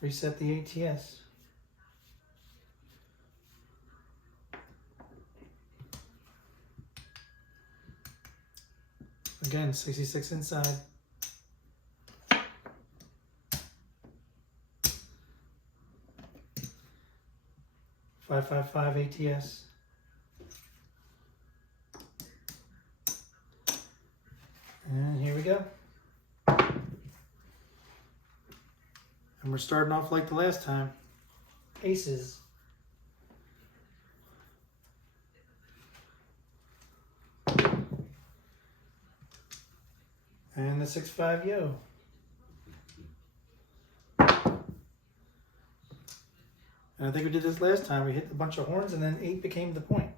Reset the ATS. Again, 66 inside. 555 ATS. And here we go. And we're starting off like the last time. Aces. And the 6-5 yo. And I think we did this last time. We hit a bunch of horns and then 8 became the point.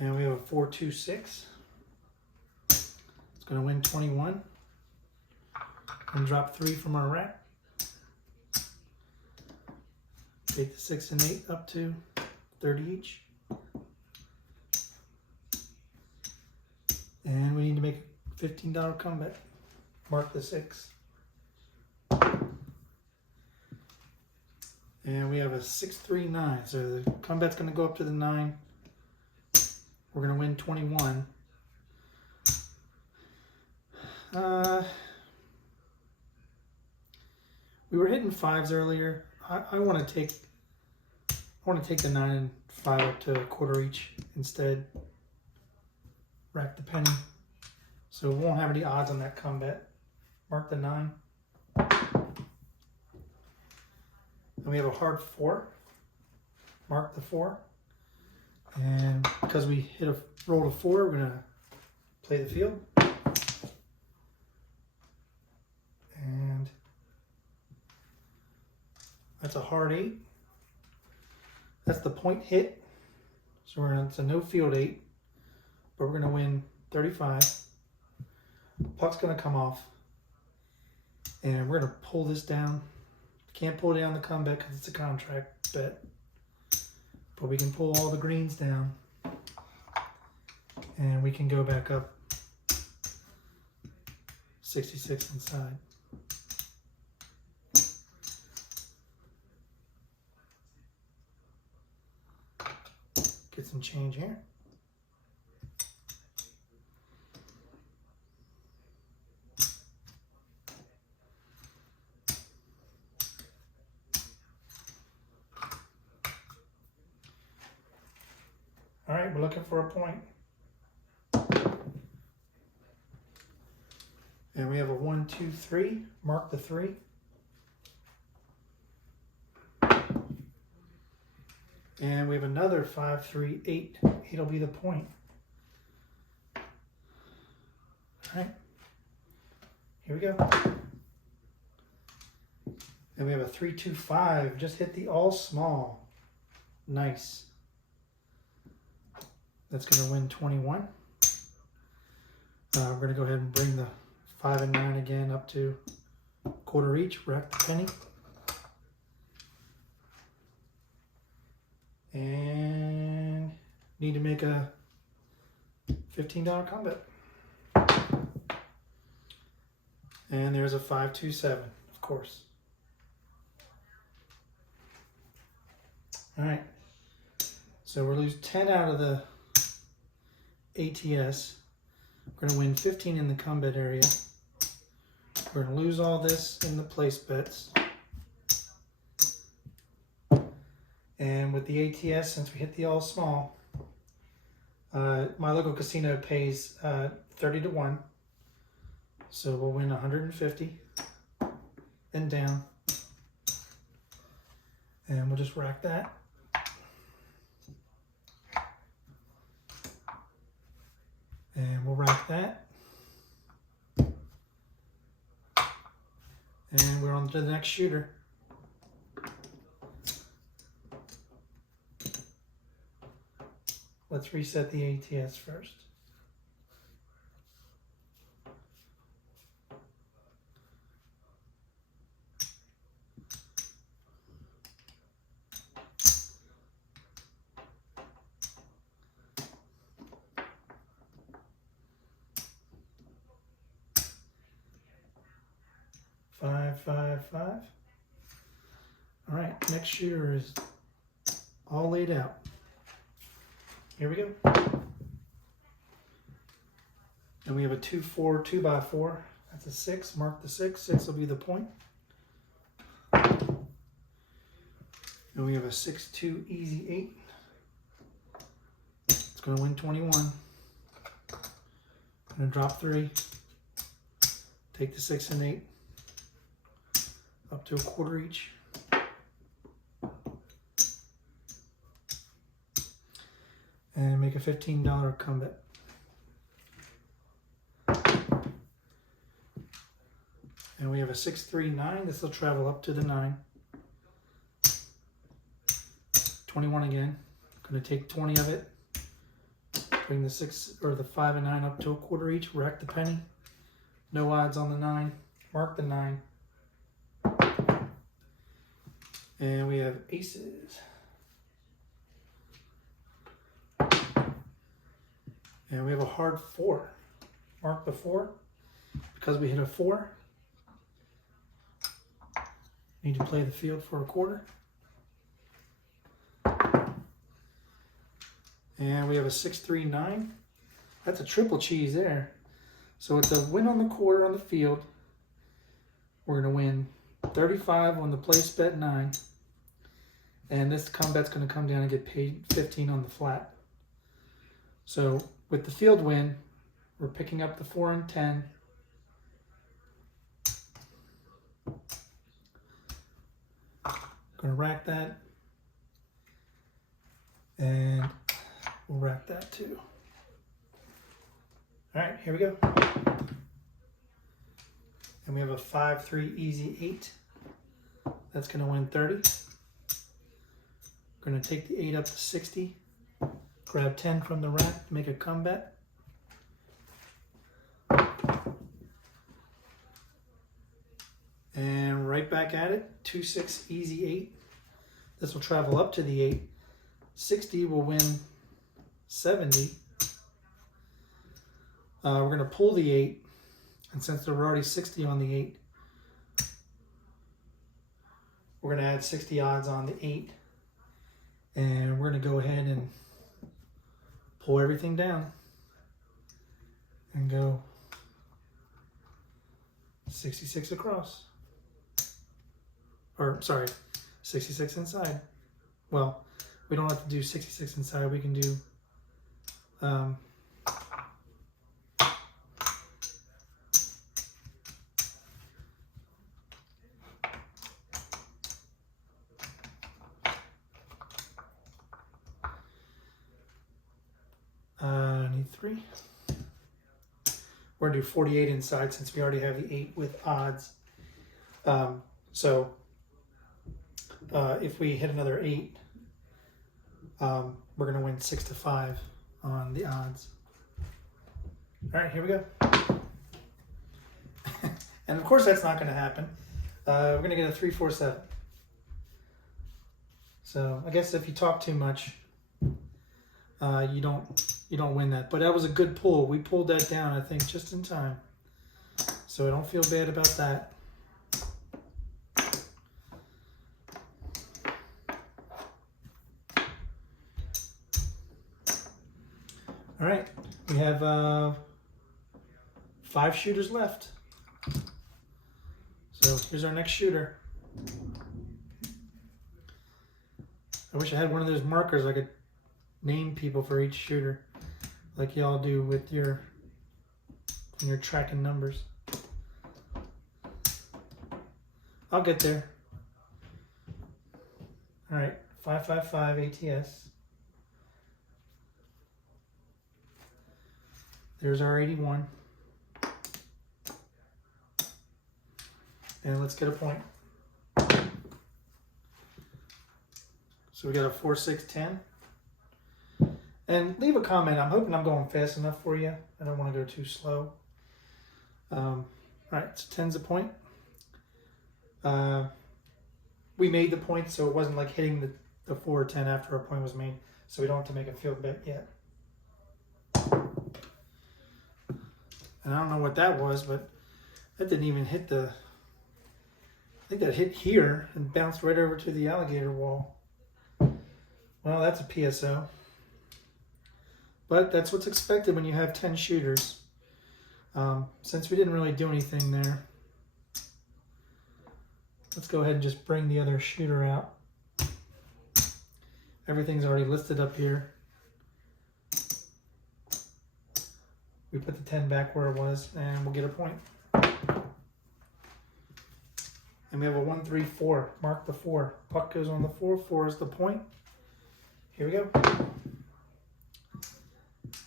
And we have a 4-2-6. It's going to win 21. And drop 3 from our rack. Take the 6 and 8 up to 30 each. And we need to make a $15 comeback. Mark the 6. And we have a 6-3-9. So the comeback's going to go up to the 9. We're going to win 21. We were hitting 5s earlier. I want to take the 9 and 5 up to a quarter each instead. Rack the penny. So we won't have any odds on that comeback. Mark the 9. And we have a hard 4. Mark the 4. And because we hit a roll of 4, we're going to play the field. And that's a hard 8. That's the point hit. So it's a no field 8. But we're going to win 35. Puck's going to come off. And we're going to pull this down. Can't pull down the comeback because it's a contract bet. But we can pull all the greens down. And we can go back up 66 inside. Get some change here. All right, we're looking for a point. And we have a 1, 2, 3. Mark the 3. And we have another 5, 3, 8. 8 will be the point. All right. Here we go. And we have a 3, 2, 5. Just hit the all small. Nice. That's going to win 21. We're going to go ahead and bring the 5 and 9 again up to quarter each. Rack the penny. And need to make a $15 comeback. And there's a 5, 2, 7, of course. All right. So we're losing 10 out of the ATS. We're going to win 15 in the comeback area. We're going to lose all this in the place bets. And with the ATS, since we hit the all small, my local casino pays 30 to 1. So we'll win 150 and down. And we'll just rack that. And we'll rack that. And we're on to the next shooter. Let's reset the ATS first. 5, 5, 5. All right, next shooter is all laid out. Here we go. And we have a 2, 4, 2 by 4. That's a 6. Mark the 6. 6 will be the point. And we have a 6, 2, easy 8. It's going to win 21. I'm going to drop 3. Take the 6 and 8. Up to a quarter each. And make a $15 comeback. And we have a 6, 3, 9. This will travel up to the 9. 21 again. I'm going to take 20 of it. Bring the 6 or the 5 and 9 up to a quarter each. Rack the penny. No odds on the 9. Mark the 9. And we have aces. And we have a hard 4. Mark the 4. Because we hit a 4, need to play the field for a quarter. And we have a 6, 3, 9. That's a triple cheese there. So it's a win on the quarter on the field. We're going to win 35 on the place bet 9. And this comeback's going to come down and get paid 15 on the flat. So with the field win, we're picking up the 4 and 10. Going to rack that. And we'll rack that too. All right, here we go. And we have a 5, 3, easy 8. That's going to win 30. Going to take the 8 up to 60. Grab 10 from the rack to make a comeback. And right back at it. 2, 6, easy 8. This will travel up to the 8. 60 will win 70. We're going to pull the 8. And since there were already 60 on the 8, we're going to add 60 odds on the 8. And we're going to go ahead and pull everything down and go 66 across. Or, sorry, 66 inside. Well, we don't have to do 66 inside. We can do 3. We're going to do 48 inside since we already have the 8 with odds. If we hit another 8, we're going to win 6 to 5 on the odds. All right, here we go. And of course that's not going to happen. We're going to get a 3, 4, 7. So I guess if you talk too much, you don't win that. But that was a good pull. We pulled that down, I think, just in time. So I don't feel bad about that. All right, we have 5 shooters left. So here's our next shooter. I wish I had one of those markers I could name people for each shooter, like y'all do with your when you're tracking numbers. I'll get there. All right, 555 ATS. There's our 81. And let's get a point. So we got a 4, 6, 10. And leave a comment. I'm hoping I'm going fast enough for you. I don't want to go too slow. All right, so 10's a point. We made the point, so it wasn't like hitting the 4 or 10 after a point was made. So we don't have to make a field bet yet. And I don't know what that was, but that didn't even hit the think that hit here and bounced right over to the alligator wall. Well, that's a PSO. But that's what's expected when you have 10 shooters. Since we didn't really do anything there, let's go ahead and just bring the other shooter out. Everything's already listed up here. We put the 10 back where it was, and we'll get a point. And we have a 1, 3, 4. Mark the 4. Puck goes on the 4. 4 is the point. Here we go.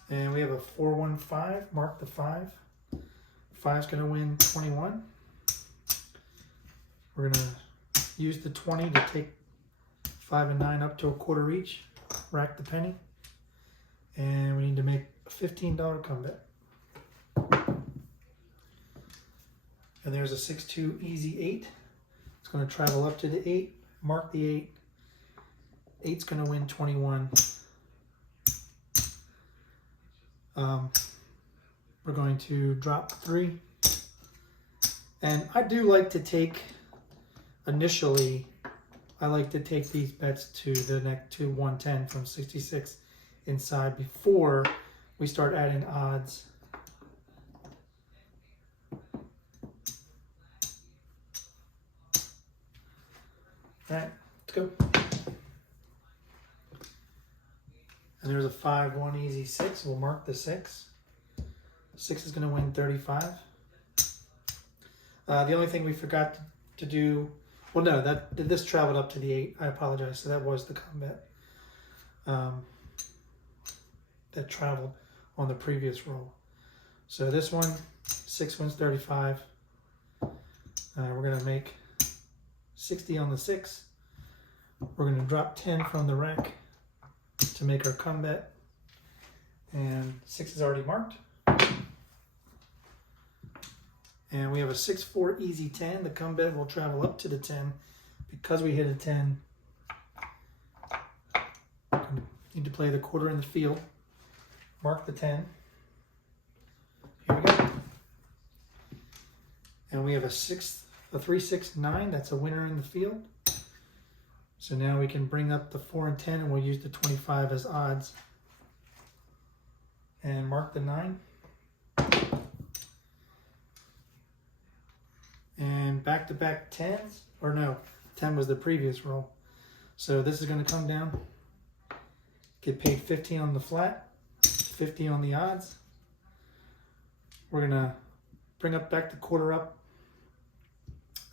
And we have a 4, 1, 5. Mark the 5. 5's going to win 21. We're going to use the 20 to take 5 and 9 up to a quarter each. Rack the penny. And we need to make a $15 comeback. And there's a 6-2 easy 8. It's going to travel up to the 8. Mark the 8. 8's going to win 21. We're going to drop 3. And I do like to take, initially, I like to take these bets to the next to 110 from 66 inside before we start adding odds. All right, let's go. And there's a 5, 1 easy 6. We'll mark the 6. 6 is going to win 35. The only thing we forgot to do, well, no, this traveled up to the 8. I apologize. So that was the combat that traveled on the previous roll. So this one, 6 wins 35. We're going to make 60 on the 6. We're going to drop 10 from the rack to make our comeback. And 6 is already marked. And we have a 6-4 easy 10. The comeback will travel up to the 10. Because we hit a 10, need to play the quarter in the field. Mark the 10. Here we go. And we have a 3, 6, 9. That's a winner in the field. So now we can bring up the 4 and 10, and we'll use the 25 as odds. And mark the 9. And back-to-back 10s, or no, 10 was the previous roll. So this is going to come down, get paid 50 on the flat, 50 on the odds. We're going to bring up back the quarter up.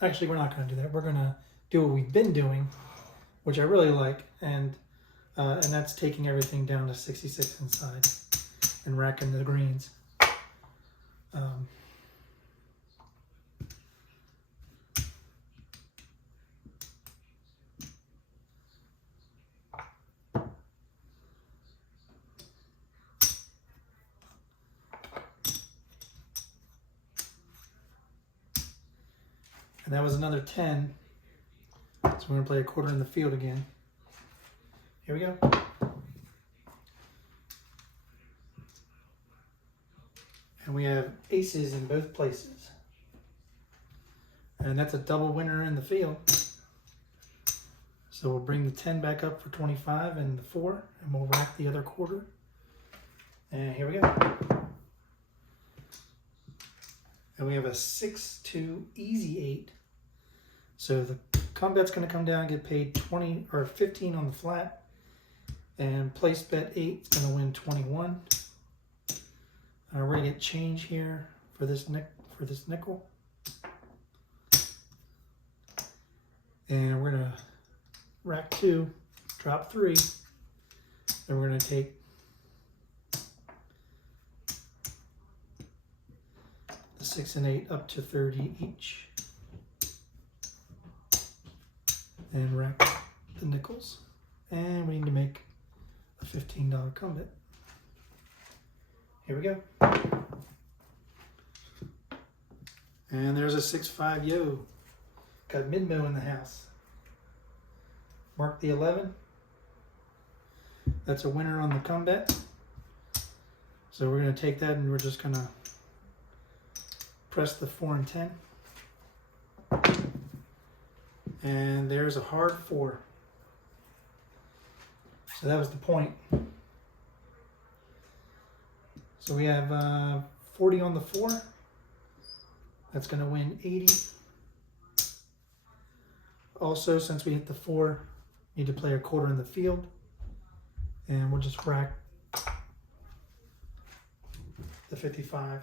Actually, we're not going to do that. We're going to do what we've been doing, which I really like, and that's taking everything down to 66 inside and racking the greens. And that was another 10. So we're going to play a quarter in the field again. Here we go. And we have aces in both places. And that's a double winner in the field. So we'll bring the 10 back up for 25 and the 4, and we'll rack the other quarter. And here we go. And we have a 6-2 easy 8. So the combat's going to come down and get paid 20 or 15 on the flat, and place bet 8 is going to win 21. We're going to get change here for this nickel, and we're going to rack 2, drop 3, and we're going to take the 6 and 8 up to 30 each. And rack the nickels. And we need to make a $15 comeback. Here we go. And there's a 6-5 yo. Got mid-mo in the house. Mark the 11. That's a winner on the comeback. So we're going to take that and we're just going to press the 4 and 10. And there's a hard 4. So that was the point. So we have 40 on the 4. That's going to win 80. Also, since we hit the 4, need to play a quarter in the field. And we'll just rack the 55.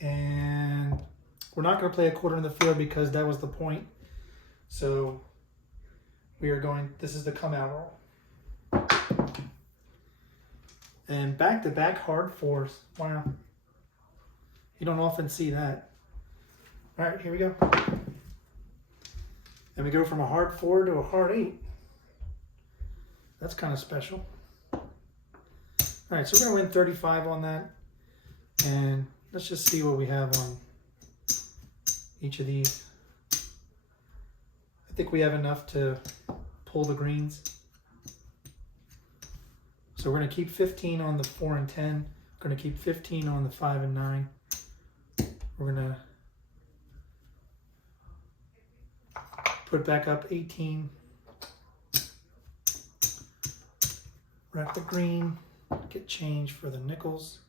And we're not going to play a quarter in the field because that was the point. So we are going, this is the come out roll. And back-to-back hard 4s. Wow. You don't often see that. All right, here we go. And we go from a hard 4 to a hard 8. That's kind of special. All right, so we're going to win 35 on that. And let's just see what we have on each of these. I think we have enough to pull the greens. So we're going to keep 15 on the 4 and 10. We're going to keep 15 on the 5 and 9. We're going to put back up 18. Rack the green. Get change for the nickels.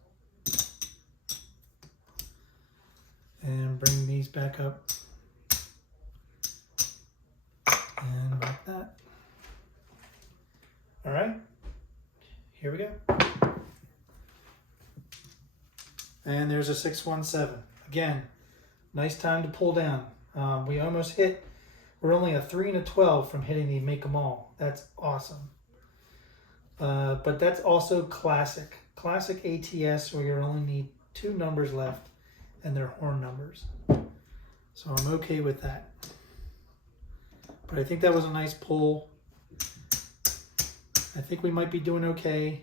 And bring these back up. And like that. All right. Here we go. And there's a 617. Again, nice time to pull down. We almost hit. We're only a 3 and a 12 from hitting the make 'em all. That's awesome. But that's also classic. Classic ATS where you only need 2 numbers left and they're horn numbers. So I'm okay with that. But I think that was a nice pull. I think we might be doing okay.